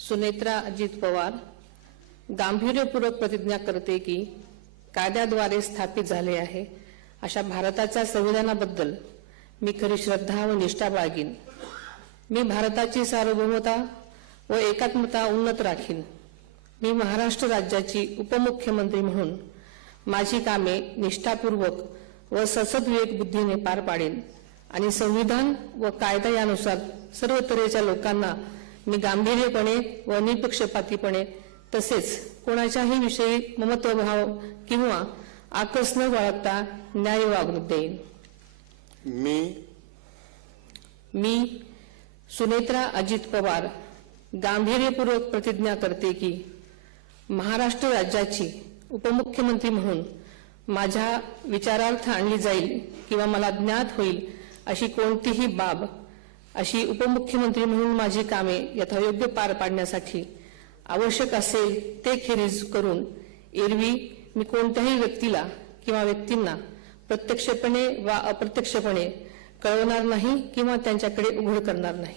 सुनेत्रा अजित पवार गांभीर्यपूर्वक प्रतिज्ञा करते की कायद्याद्वारे स्थापित झाले आहे अशा भारताच्या संविधानाबद्दल मी खरी श्रद्धा व निष्ठा बाळगीन। मी भारताची सार्वभौमता व एकात्मता उन्नत राखीन। मी महाराष्ट्र राज्याची उपमुख्यमंत्री म्हणून माझी कामे निष्ठापूर्वक व ससद्विवेक बुद्धीने पार पाडेन आणि संविधान व कायदा यानुसार सर्व तऱ्हेच्या लोकांना मी गांभीर्यपणे व निपक्षपातीपणे तसेच कोणाच्याही विषयी ममत्वभाव किंवा आकस न बाळगता न्याय वागणूक देईन। मी सुनेत्रा अजित पवार गांभीर्यपूर्वक प्रतिज्ञा करते की महाराष्ट्र राज्याची उपमुख्यमंत्री म्हणून माझ्या विचारार्थ आणली जाईल किंवा मला ज्ञात होईल अशी कोणतीही बाब अशी उपमुख्यमंत्री म्हणून माझी कामे यथायोग्य पार पाडण्यासाठी आवश्यक असेल ते खेरीज करून एरवी मी कोणत्याही व्यक्तीला किंवा व्यक्तींना प्रत्यक्षपणे वा अप्रत्यक्षपणे कळवणार नाही किंवा त्यांच्याकडे उघड करणार नाही।